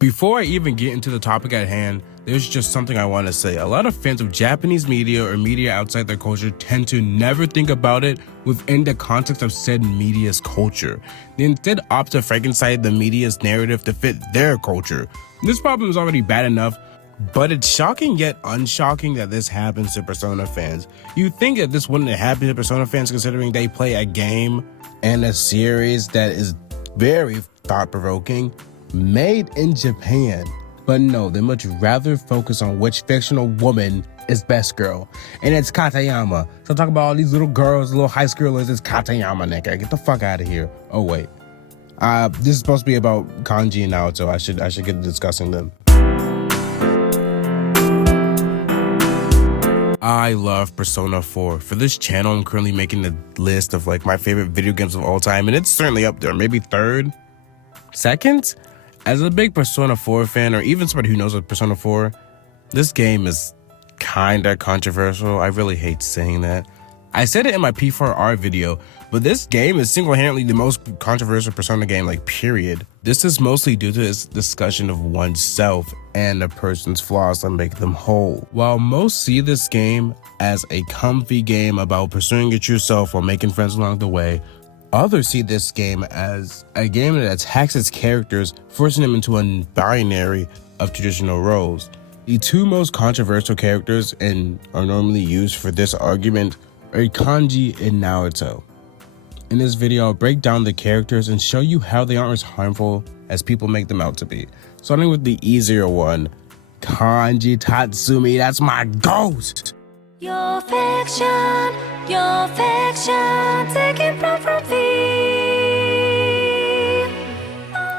Before I even get into the topic at hand, there's just something I want to say. A lot of fans of Japanese media or media outside their culture tend to never think about it within the context of said media's culture. They instead opt to Frankenstein the media's narrative to fit their culture. This problem is already bad enough, but it's shocking yet unshocking that this happens to Persona fans. You'd think that this wouldn't happen to Persona fans considering they play a game and a series that is very thought-provoking, made in Japan. But no, they much rather focus on which fictional woman is best girl. And it's Katayama. So talk about all these little girls, little high schoolers, it's Katayama, nigga. Get the fuck out of here. Oh wait. This is supposed to be about Kanji and Naoto. I should get to discussing them. I love Persona 4. For this channel, I'm currently making the list of like my favorite video games of all time, and it's certainly up there, maybe third, second. As a big Persona 4 fan, or even somebody who knows what Persona 4, this game is kinda controversial. I really hate saying that. I said it in my P4R video, but this game is single-handedly the most controversial Persona game, like, period. This is mostly due to its discussion of oneself and a person's flaws that make them whole. While most see this game as a comfy game about pursuing your true self while making friends along the way, others see this game as a game that attacks its characters, forcing them into a binary of traditional roles. The two most controversial characters and are normally used for this argument are Kanji and Naoto. In this video, I'll break down the characters and show you how they aren't as harmful as people make them out to be. Starting with the easier one, Kanji Tatsumi, that's my ghost! Your fiction, taken from thee.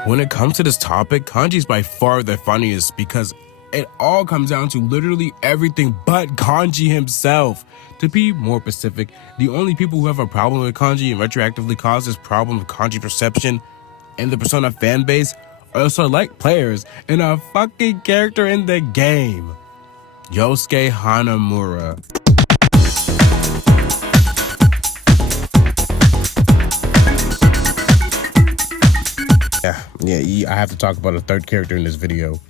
When it comes to this topic, Kanji's by far the funniest because it all comes down to literally everything but Kanji himself. To be more specific, the only people who have a problem with Kanji and retroactively cause this problem of Kanji perception in the Persona fanbase are select players and a fucking character in the game, Yosuke Hanamura. Yeah, I have to talk about a third character in this video.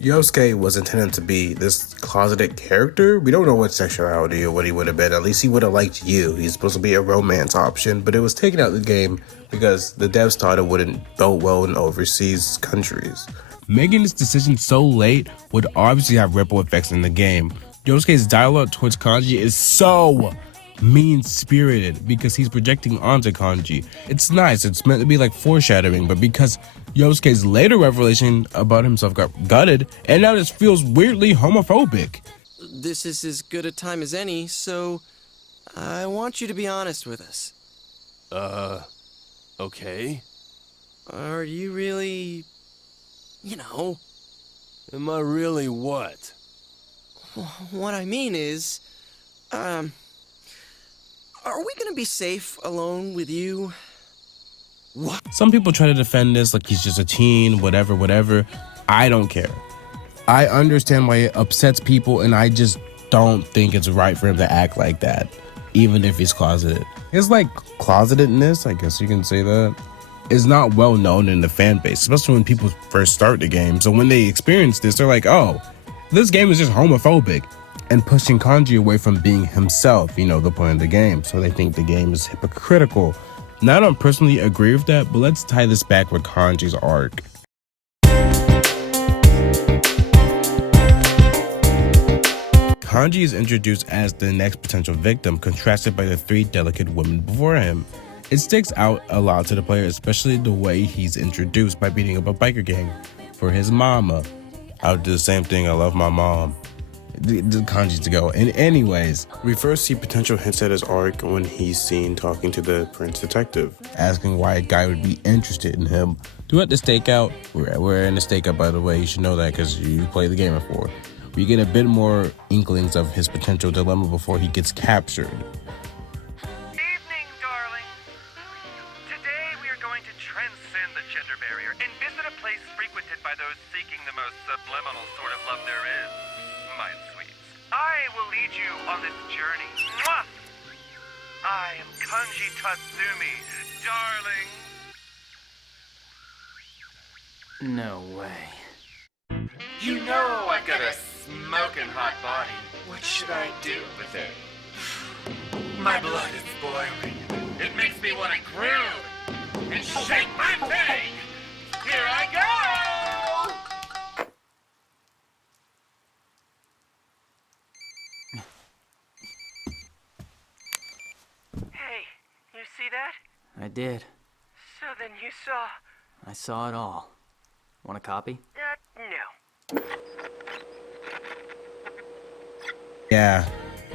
Yosuke was intended to be this closeted character. We don't know what sexuality or what he would have been. At least he would have liked you. He's supposed to be a romance option, but it was taken out of the game because the devs thought it wouldn't bode well in overseas countries. Making this decision so late would obviously have ripple effects in the game. Yosuke's dialogue towards Kanji is so mean-spirited because he's projecting onto Kanji. It's nice, it's meant to be like foreshadowing, but because Yosuke's later revelation about himself got gutted, and now this feels weirdly homophobic. This is as good a time as any, so I want you to be honest with us. Okay. Are you really, Am I really what? what I mean is, are we gonna be safe alone with you? What? Some people try to defend this like he's just a teen, whatever. I don't care. I understand why it upsets people, and I just don't think it's right for him to act like that, even if he's closeted. His closetedness, I guess you can say that, is not well known in the fan base, especially when people first start the game. So when they experience this, they're like, oh, this game is just homophobic, and pushing Kanji away from being himself, the point of the game. So they think the game is hypocritical. Now, I don't personally agree with that, but let's tie this back with Kanji's arc. Kanji is introduced as the next potential victim, contrasted by the three delicate women before him. It sticks out a lot to the player, especially the way he's introduced by beating up a biker gang for his mama. I would do the same thing, I love my mom. The Kanji to go. And anyways, we first see potential hints at his arc when he's seen talking to the Prince Detective, asking why a guy would be interested in him. Throughout the stakeout, we're in the stakeout, by the way, you should know that because you played the game before. We get a bit more inklings of his potential dilemma before he gets captured. Evening, darling. Today we are going to transcend the gender barrier and visit a place frequented by those seeking the most subliminal sort of love there is. My sweets, I will lead you on this journey. Mwah! I am Kanji Tatsumi, darling. No way. You know I've got a smoking hot body. What should I do with it? My blood is boiling. It makes me want to groove and shake my thing. Here I go! Hey, you see that? I did. So then you saw... I saw it all. Want a copy? No. Yeah,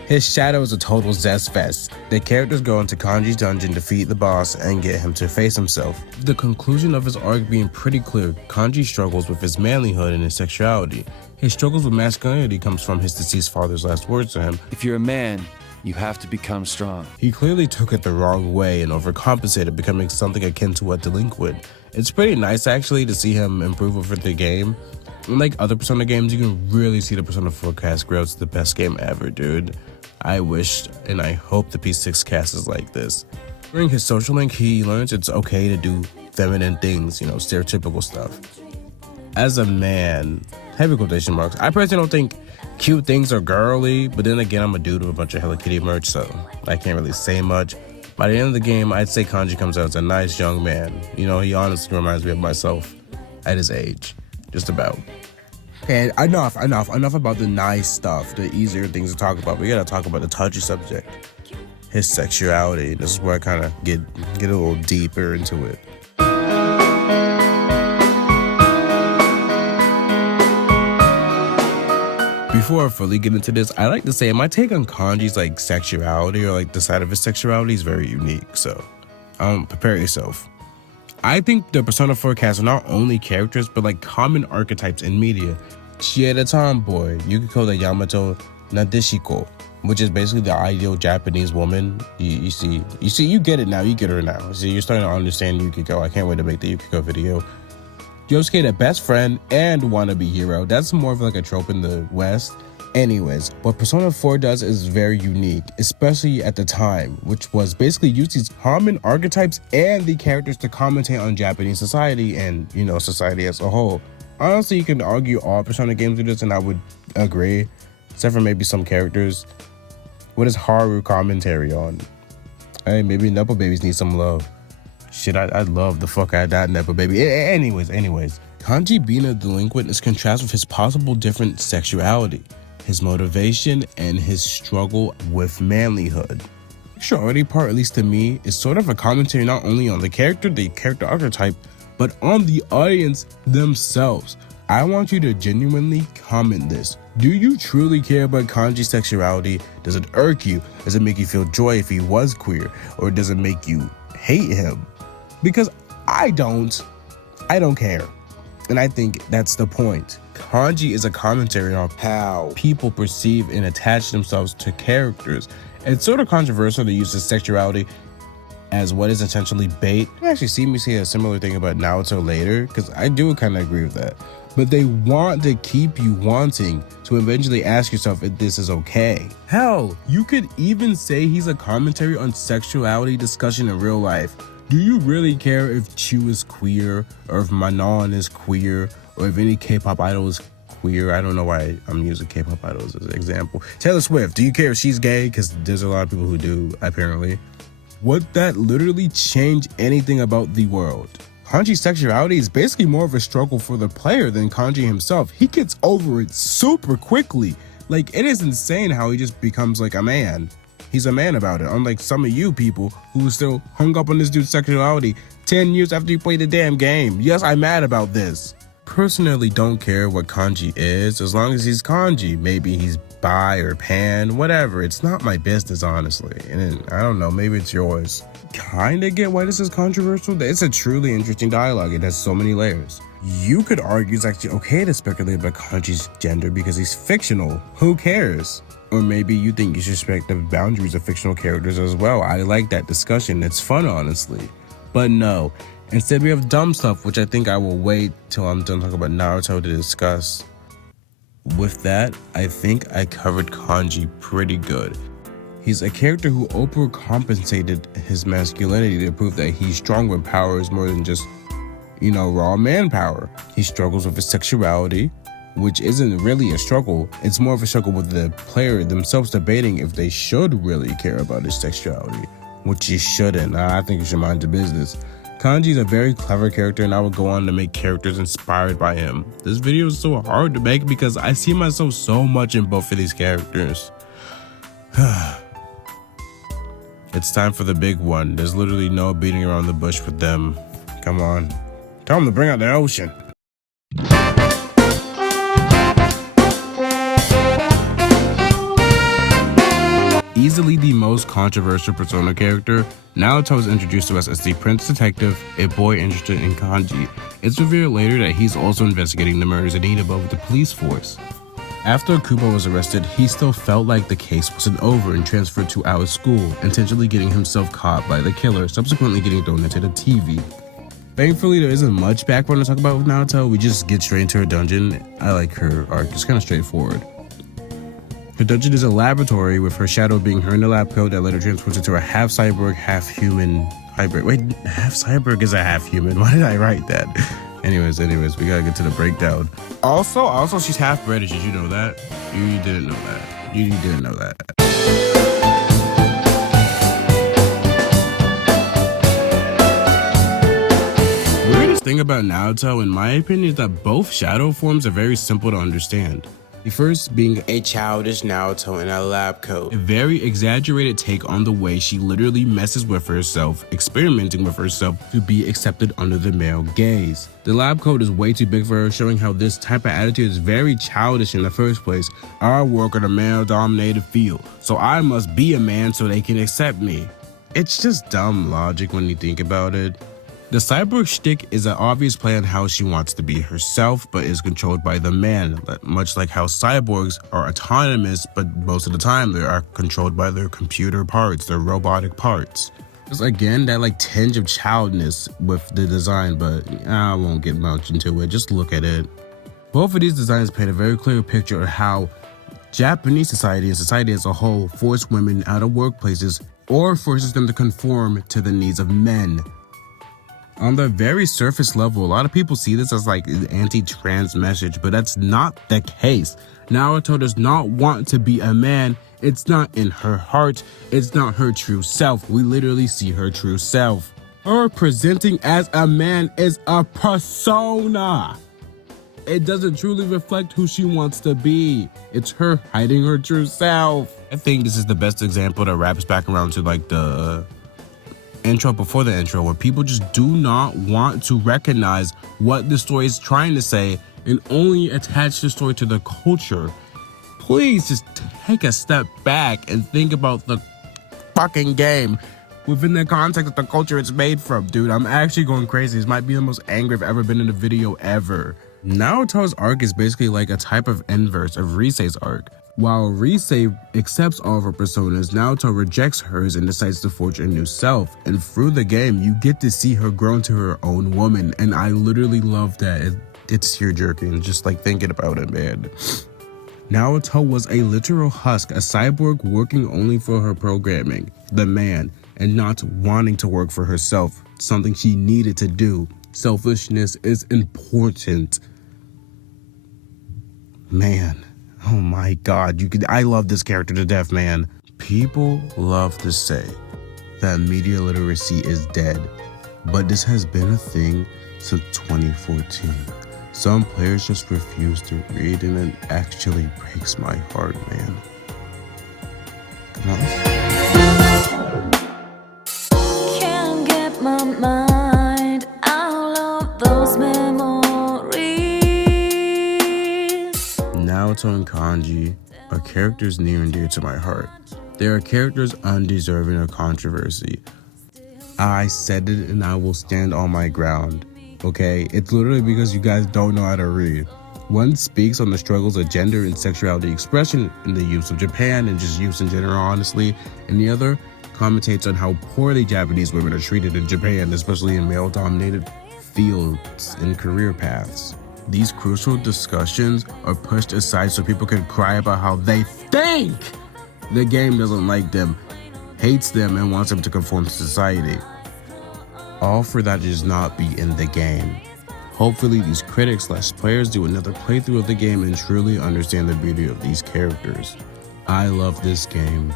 his shadow is a total zest fest. The characters go into Kanji's dungeon, defeat the boss, and get him to face himself. The conclusion of his arc being pretty clear, Kanji struggles with his manlyhood and his sexuality. His struggles with masculinity comes from his deceased father's last words to him. If you're a man, you have to become strong. He clearly took it the wrong way and overcompensated, becoming something akin to a delinquent. It's pretty nice actually to see him improve over the game. Unlike other Persona games, you can really see the Persona 4 cast grow to the best game ever, dude. I wish and I hope the P6 cast is like this. During his social link, he learns it's okay to do feminine things, stereotypical stuff. As a man, heavy quotation marks, I personally don't think cute things are girly, but then again, I'm a dude with a bunch of Hello Kitty merch, so I can't really say much. By the end of the game, I'd say Kanji comes out as a nice young man. He honestly reminds me of myself at his age, just about. And enough about the nice stuff, the easier things to talk about. We gotta talk about the touchy subject, his sexuality. This is where I kind of get a little deeper into it. Before I fully get into this, I like to say my take on Kanji's sexuality or the side of his sexuality is very unique. So, prepare yourself. I think the Persona 4 cast are not only characters, but common archetypes in media. Chie the tomboy, Yukiko the Yamato Nadeshiko, which is basically the ideal Japanese woman. You see, you get it now, you get her now. See, you're starting to understand Yukiko. I can't wait to make the Yukiko video. Yosuke, the best friend and wannabe hero. That's more of a trope in the West. Anyways, what Persona 4 does is very unique, especially at the time, which was basically use these common archetypes and the characters to commentate on Japanese society and, society as a whole. Honestly, you can argue all Persona games do this, and I would agree, except for maybe some characters. What is Haru commentary on? Hey, maybe Nepo babies need some love. Shit, I love the fuck out of that Nepo baby. Anyways, Kanji being a delinquent is contrasted with his possible different sexuality, his motivation, and his struggle with manlyhood. The sexuality part, at least to me, is sort of a commentary not only on the character archetype, but on the audience themselves. I want you to genuinely comment this. Do you truly care about Kanji's sexuality? Does it irk you? Does it make you feel joy if he was queer? Or does it make you hate him? Because I don't care. And I think that's the point. Kanji is a commentary on how people perceive and attach themselves to characters. It's sort of controversial to use his sexuality as what is essentially bait. You actually see me say a similar thing about Naoto later, because I do kind of agree with that. But they want to keep you wanting to eventually ask yourself if this is okay. Hell, you could even say he's a commentary on sexuality discussion in real life. Do you really care if Chu is queer, or if Manon is queer, or if any K-pop idol is queer? I don't know why I'm using K-pop idols as an example. Taylor Swift, do you care if she's gay? Because there's a lot of people who do, apparently. Would that literally change anything about the world? Kanji's sexuality is basically more of a struggle for the player than Kanji himself. He gets over it super quickly. It is insane how he just becomes a man. He's a man about it, unlike some of you people who are still hung up on this dude's sexuality 10 years after you played the damn game. Yes, I'm mad about this. Personally don't care what Kanji is, as long as he's Kanji. Maybe he's bi or pan, whatever. It's not my business, honestly. And I don't know, maybe it's yours. Kinda get why this is controversial. It's a truly interesting dialogue. It has so many layers. You could argue it's actually okay to speculate about Kanji's gender because he's fictional. Who cares? Or maybe you think you should respect the boundaries of fictional characters as well. I like that discussion. It's fun, honestly. But no. Instead, we have dumb stuff, which I think I will wait till I'm done talking about Naruto to discuss. With that, I think I covered Kanji pretty good. He's a character who overcompensated his masculinity to prove that he's strong when power is more than just, raw manpower. He struggles with his sexuality, which isn't really a struggle. It's more of a struggle with the player themselves debating if they should really care about his sexuality, which he shouldn't. I think you should mind your business. Kanji is a very clever character, and I would go on to make characters inspired by him. This video is so hard to make because I see myself so much in both of these characters. It's time for the big one. There's literally no beating around the bush with them. Come on. Tell them to bring out the ocean. Easily the most controversial Persona character, Naoto is introduced to us as the Prince Detective, a boy interested in Kanji. It's revealed later that he's also investigating the murders at Ida above the police force. After Kubo was arrested, he still felt like the case wasn't over and transferred to our school, intentionally getting himself caught by the killer, subsequently getting thrown into the TV. Thankfully, there isn't much background to talk about with Naoto. We just get straight into her dungeon. I like her arc, it's kind of straightforward. Her dungeon is a laboratory, with her shadow being her in the lab coat that later transforms into a half cyborg, half human hybrid. Wait, half cyborg is a half human. Why did I write that? Anyways, we gotta get to the breakdown. Also, she's half British. Did you know that? You didn't know that. You didn't know that. Weirdest thing about Naoto, in my opinion, is that both shadow forms are very simple to understand. The first being a childish Naoto in a lab coat. A very exaggerated take on the way she literally messes with herself, experimenting with herself to be accepted under the male gaze. The lab coat is way too big for her, showing how this type of attitude is very childish in the first place. I work in a male-dominated field, so I must be a man so they can accept me. It's just dumb logic when you think about it. The cyborg shtick is an obvious play on how she wants to be herself, but is controlled by the man, much like how cyborgs are autonomous, but most of the time they are controlled by their computer parts, their robotic parts. There's again that tinge of childness with the design, but I won't get much into it, just look at it. Both of these designs paint a very clear picture of how Japanese society and society as a whole force women out of workplaces or forces them to conform to the needs of men. On the very surface level, a lot of people see this as an anti-trans message, but that's not the case. Naoto does not want to be a man. It's not in her heart. It's not her true self. We literally see her true self. Her presenting as a man is a persona. It doesn't truly reflect who she wants to be. It's her hiding her true self. I think this is the best example that wraps back around to the intro before the intro, where people just do not want to recognize what the story is trying to say and only attach the story to the culture. Please just take a step back and think about the fucking game within the context of the culture it's made from. Dude, I'm actually going crazy. This might be the most angry I've ever been in a video ever. Naoto's arc is basically like a type of inverse of Risei's arc. While Risei accepts all of her personas, Naoto rejects hers and decides to forge a new self. And through the game, you get to see her grow into her own woman. And I literally love that. It's tear-jerking just thinking about it, man. Naoto was a literal husk, a cyborg working only for her programming, the man, and not wanting to work for herself, something she needed to do. Selfishness is important. Man. Oh my god, I love this character to death, man. People love to say that media literacy is dead, but this has been a thing since 2014. Some players just refuse to read, and it actually breaks my heart, man. Come on. Can't get my mind out of those memories. Naoto and Kanji are characters near and dear to my heart. They are characters undeserving of controversy. I said it and I will stand on my ground, okay? It's literally because you guys don't know how to read. One speaks on the struggles of gender and sexuality expression in the use of Japan and just use in general, honestly, and the other commentates on how poorly Japanese women are treated in Japan, especially in male-dominated fields and career paths. These crucial discussions are pushed aside so people can cry about how they think the game doesn't like them, hates them, and wants them to conform to society. All for that does not be in the game. Hopefully these critics/players do another playthrough of the game and truly understand the beauty of these characters. I love this game.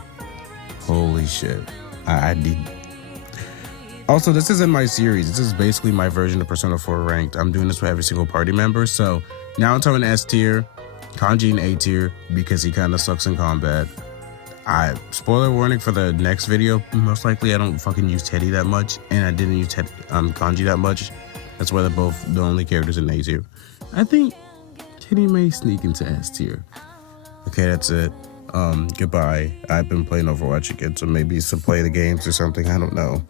Holy shit. I need... Also, this isn't my series. This is basically my version of Persona 4 Ranked. I'm doing this for every single party member. So Naoto in S tier, Kanji in A tier because he kind of sucks in combat. Spoiler warning for the next video. Most likely I don't fucking use Teddy that much, and I didn't use Kanji that much. That's why they're both the only characters in A tier. I think Teddy may sneak into S tier. Okay, that's it. Goodbye. I've been playing Overwatch again, so maybe to play the games or something. I don't know.